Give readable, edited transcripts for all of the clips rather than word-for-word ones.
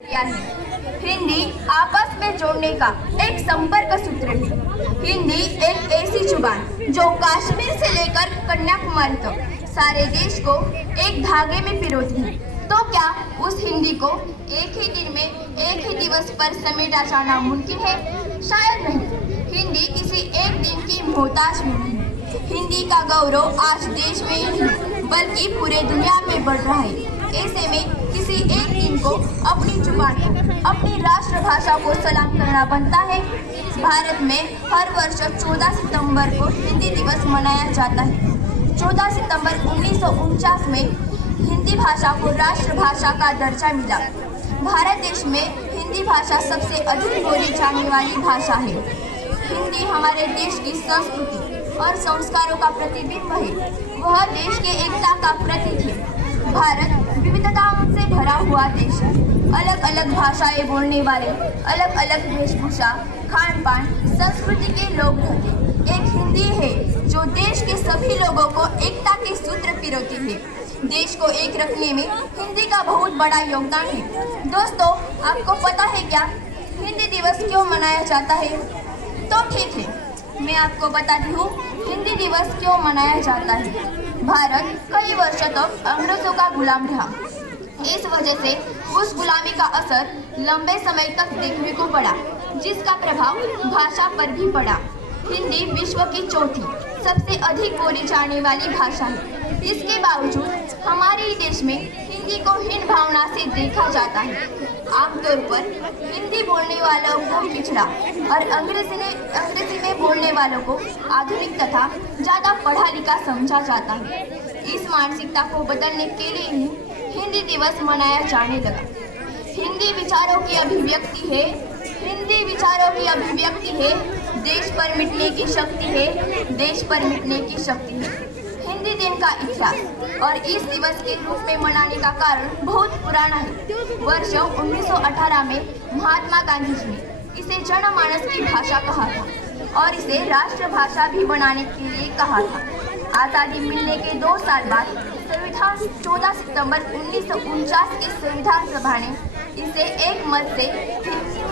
किया है। हिंदी आपस में जोड़ने का एक संपर्क सूत्र है। हिंदी एक ऐसी जुबान जो कश्मीर से लेकर कन्याकुमारी तक सारे देश को एक धागे में पिरोती है। तो क्या उस हिंदी को एक ही दिन में एक ही दिवस पर समेटा जाना मुमकिन है? शायद नहीं। हिंदी किसी एक दिन की मोहताज भी नहीं। हिंदी का गौरव आज देश में ही नहीं बल्कि पूरे दुनिया में बढ़ रहा है। ऐसे में किसी एक दिन को अपनी जुबान को, अपनी राष्ट्रभाषा को सलाम करना बनता है। भारत में हर वर्ष 14 सितंबर को हिंदी दिवस मनाया जाता है। 14 सितंबर 1949 में हिंदी भाषा को राष्ट्रभाषा का दर्जा मिला। भारत देश में हिंदी भाषा सबसे अधिक बोली जाने वाली भाषा है। हिंदी हमारे देश की संस्कृति और संस्कारों का प्रतिबिंब है। वह देश के एकता का प्रतीक है। भारत विविधताओं से भरा हुआ देश है। अलग अलग भाषाएं बोलने वाले, अलग अलग वेशभूषा, खान पान, संस्कृति के लोग रहते। एक हिंदी है जो देश के सभी लोगों को एकता के सूत्र पिरोती है। देश को एक रखने में हिंदी का बहुत बड़ा योगदान है। दोस्तों, आपको पता है क्या हिंदी दिवस क्यों मनाया जाता है? तो ठीक है, मैं आपको बताती हूँ हिंदी दिवस क्यों मनाया जाता है। भारत कई वर्षों तक अंग्रेजों का गुलाम रहा। इस वजह से उस गुलामी का असर लंबे समय तक देखने को पड़ा, जिसका प्रभाव भाषा पर भी पड़ा। हिंदी विश्व की चौथी सबसे अधिक बोली जाने वाली भाषा है। इसके बावजूद हमारे देश में हिंदी को हीन भावना से देखा जाता है। आमतौर पर हिंदी बोलने वालों को पिछड़ा और अंग्रेजी में बोलने वालों को आधुनिक तथा ज़्यादा पढ़ा लिखा समझा जाता है। इस मानसिकता को बदलने के लिए ही हिंदी दिवस मनाया जाने लगा। हिंदी विचारों की अभिव्यक्ति है। हिंदी विचारों की अभिव्यक्ति है। देश पर मिटने की शक्ति है। देश पर मिटने की शक्ति है। हिंदी दिन का इतिहास और इस दिवस के रूप में मनाने का कारण बहुत पुराना है। वर्ष 1918 में महात्मा गांधी जी ने इसे जनमानस की भाषा कहा था और इसे राष्ट्रभाषा भी बनाने के लिए कहा था। आज़ादी मिलने के 2 साल बाद संविधान 14 सितंबर 1949 की संविधान सभा ने इसे एक मत से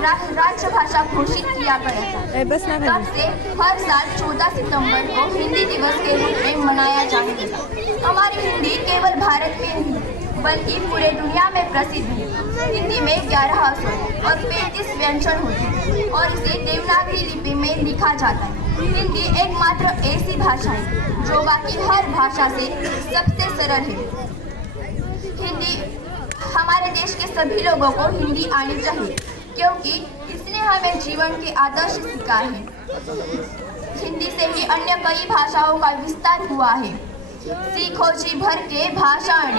राष्ट्रभाषा घोषित किया गया था। तब से हर साल 14 सितंबर को हिंदी दिवस के रूप में मनाया जाने लगा। हमारी हिंदी केवल भारत में नहीं बल्कि पूरे दुनिया में प्रसिद्ध है। हिंदी में 11 अक्षर और 35 व्यंजन होते हैं और इसे देवनागरी लिपि में लिखा जाता है। हिंदी एकमात्र ऐसी भाषा है जो बाकी हर भाषा से सबसे सरल है। हमारे देश के सभी लोगों को हिंदी आनी चाहिए क्योंकि इसने हमें जीवन के आदर्श सिखाए हैं। हिंदी से ही अन्य कई भाषाओं का विस्तार हुआ है। सीखो जी भर के भाषाएं,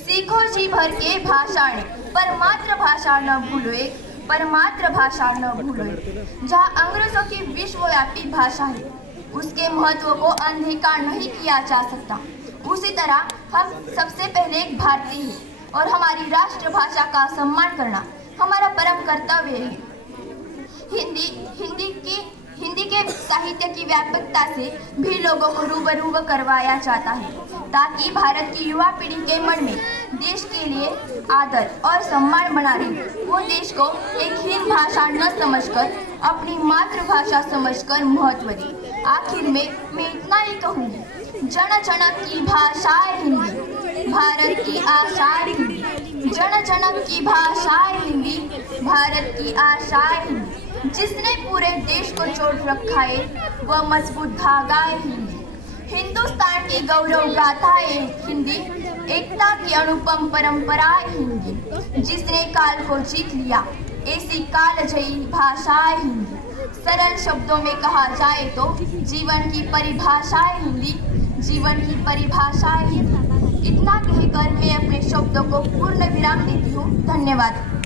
सीखो जी भर के भाषाएं, पर मातृभाषा न भूलो, पर मातृभाषा न भूलो। जहाँ अंग्रेजों की विश्वव्यापी भाषा है उसके महत्व को अनदेखा नहीं किया जा सकता। उसी तरह हम सबसे पहले एक भारतीय हैं और हमारी राष्ट्रभाषा का सम्मान करना हमारा परम कर्तव्य है। हिंदी के साहित्य की व्यापकता से भी लोगों को रूबरू करवाया जाता है ताकि भारत की युवा पीढ़ी के मन में देश के लिए आदर और सम्मान बना रहे। वो देश को एक हीन भाषा न समझकर अपनी मातृभाषा समझकर महत्व दे। आखिर में मैं इतना ही कहूँगी, जन जन की भाषा हिंदी, भारत की आशा हिंदी। जन जन की भाषा हिंदी, भारत की आशा हिंदी। जिसने पूरे देश को जोड़ रखा है वह मजबूत धागा है हिंदी। हिंदुस्तान की गौरव गाथा है हिंदी, एकता की अनुपम परंपरा है हिंदी। जिसने काल को जीत लिया ऐसी कालजयी भाषा है हिंदी। सरल शब्दों में कहा जाए तो जीवन की परिभाषा है हिंदी, जीवन की परिभाषा है हिंदी। इतना कहकर मैं अपने शब्दों को पूर्ण विराम देती हूँ। धन्यवाद।